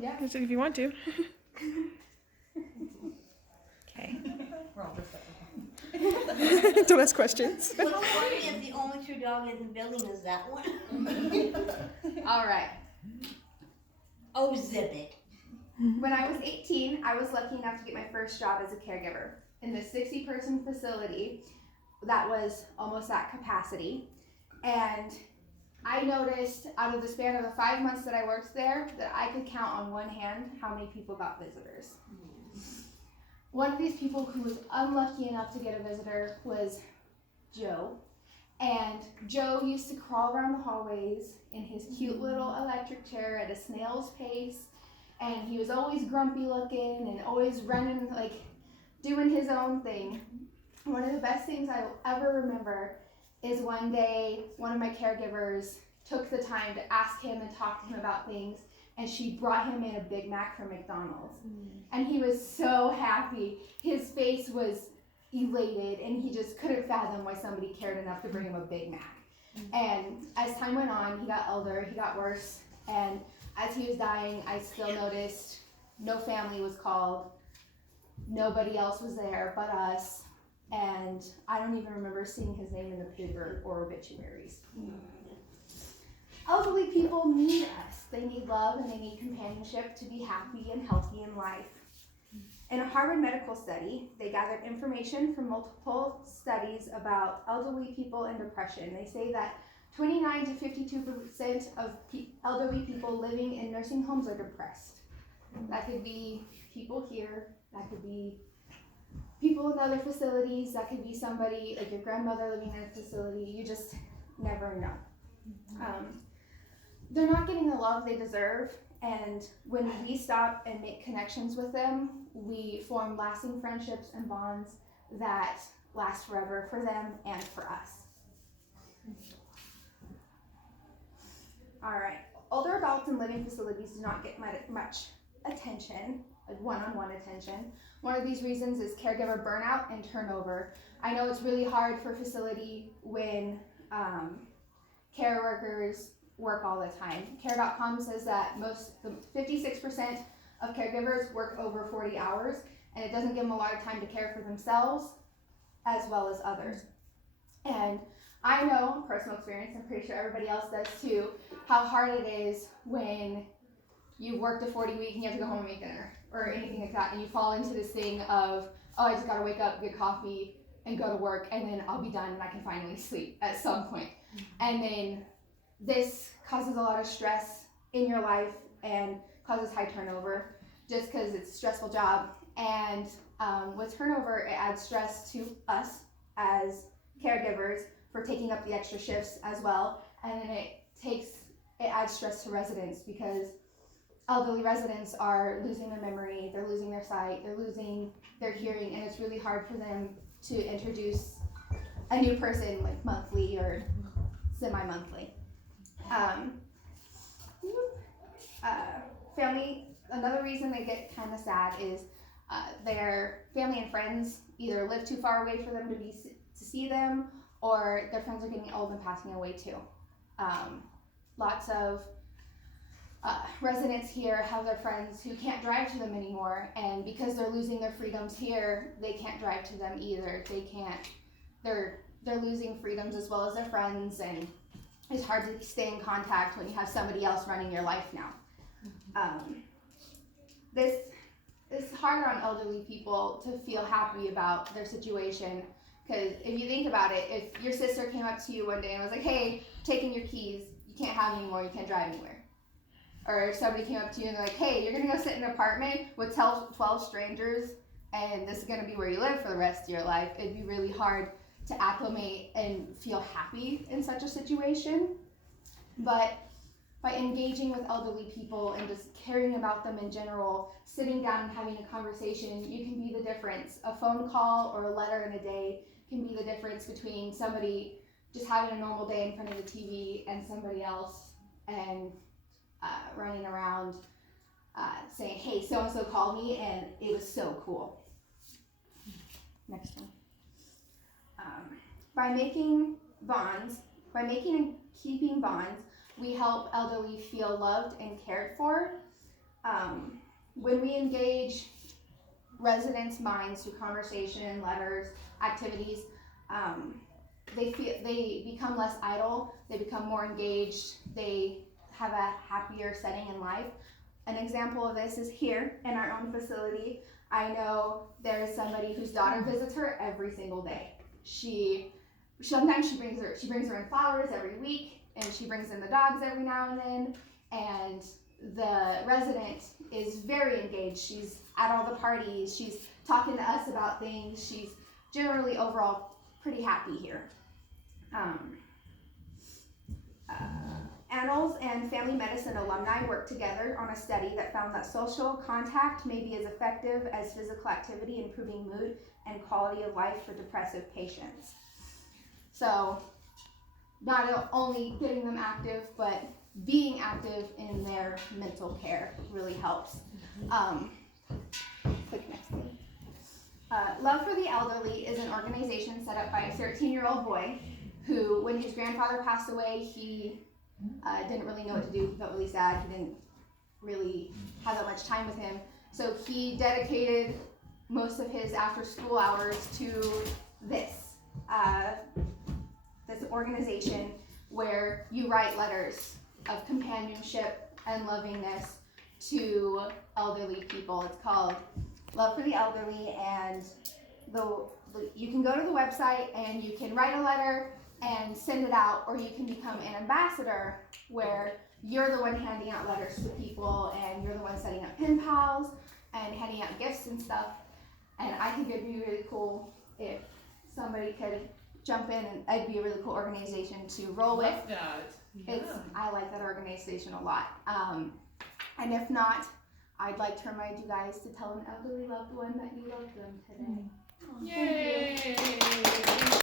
Yeah. If you want to. Okay. We're all just Don't ask questions. What's funny is the only true dog in the building is that one. All right. Oh, zip it. When I was 18, I was lucky enough to get my first job as a caregiver in the 60-person facility that was almost at capacity. And I noticed out of the span of the 5 months that I worked there that I could count on one hand how many people got visitors. One of these people who was unlucky enough to get a visitor was Joe. And Joe used to crawl around the hallways in his cute little electric chair at a snail's pace. And he was always grumpy looking and always running, like doing his own thing. One of the best things I will ever remember is one day one of my caregivers took the time to ask him and talk to him about things, and she brought him in a Big Mac from McDonald's. And he was so happy. His face was elated, and he just couldn't fathom why somebody cared enough to bring him a Big Mac. And as time went on, he got older, he got worse, and as he was dying, I still noticed no family was called, nobody else was there but us, and I don't even remember seeing his name in the paper or obituaries. Elderly people need us. They need love and they need companionship to be happy and healthy in life. In a Harvard medical study, they gathered information from multiple studies about elderly people and depression. They say that 29 to 52% of elderly people living in nursing homes are depressed. That could be people here, that could be people in other facilities, that could be somebody like your grandmother living in a facility. You just never know. They're not getting the love they deserve, and when we stop and make connections with them, we form lasting friendships and bonds that last forever for them and for us. All right, older adults in living facilities do not get much attention, like one-on-one attention. One of these reasons is caregiver burnout and turnover. I know it's really hard for facility when care workers work all the time. Care.com says that 56% of caregivers work over 40 hours, and it doesn't give them a lot of time to care for themselves as well as others. And I know, personal experience, I'm pretty sure everybody else does too, how hard it is when you've worked a 40 week and you have to go home and make dinner or anything like that, and you fall into this thing of, oh, I just gotta wake up, get coffee, and go to work, and then I'll be done and I can finally sleep at some point. And then this causes a lot of stress in your life and causes high turnover just because it's a stressful job. And with turnover, it adds stress to us as caregivers for taking up the extra shifts as well. And then it adds stress to residents because elderly residents are losing their memory, they're losing their sight, they're losing their hearing, and it's really hard for them to introduce a new person like monthly or semi-monthly. Family, another reason they get kind of sad is their family and friends either live too far away for them to see them, or their friends are getting old and passing away too. Lots of residents here have their friends who can't drive to them anymore, and because they're losing their freedoms here, they can't drive to them either. They're losing freedoms as well as their friends, and it's hard to stay in contact when you have somebody else running your life now. This is hard on elderly people to feel happy about their situation, because if you think about it, if your sister came up to you one day and was like, hey, I'm taking your keys, you can't have them anymore, you can't drive anywhere. Or if somebody came up to you and they're like, hey, you're gonna go sit in an apartment with 12 strangers and this is gonna be where you live for the rest of your life, it'd be really hard to acclimate and feel happy in such a situation. But by engaging with elderly people and just caring about them in general, sitting down and having a conversation, you can be the difference. A phone call or a letter in a day can be the difference between somebody just having a normal day in front of the TV and somebody else and running around saying, hey, so-and-so called me and it was so cool. Next one. By making and keeping bonds, we help elderly feel loved and cared for. When we engage residents' minds through conversation, letters, activities, they become less idle, they become more engaged, they have a happier setting in life. An example of this is here in our own facility. I know there's somebody whose daughter visits her every single day. Sometimes she brings her in flowers every week, and she brings in the dogs every now and then, and the resident is very engaged. She's at all the parties, she's talking to us about things, she's generally overall pretty happy here. Annals and family medicine alumni worked together on a study that found that social contact may be as effective as physical activity, improving mood and quality of life for depressive patients. So not only getting them active, but being active in their mental care really helps. Click next thing. Love for the Elderly is an organization set up by a 13-year-old boy who, when his grandfather passed away, he didn't really know what to do. He felt really sad. He didn't really have that much time with him. So he dedicated most of his after-school hours to this organization where you write letters of companionship and lovingness to elderly people. It's called Love for the Elderly, and you can go to the website and you can write a letter and send it out, or you can become an ambassador where you're the one handing out letters to people and you're the one setting up pen pals and handing out gifts and stuff. And I think it'd be really cool if somebody could jump in, and it'd be a really cool organization to roll with. Love that. Yeah. I like that organization a lot. And if not, I'd like to remind you guys to tell an elderly loved one that you love them today.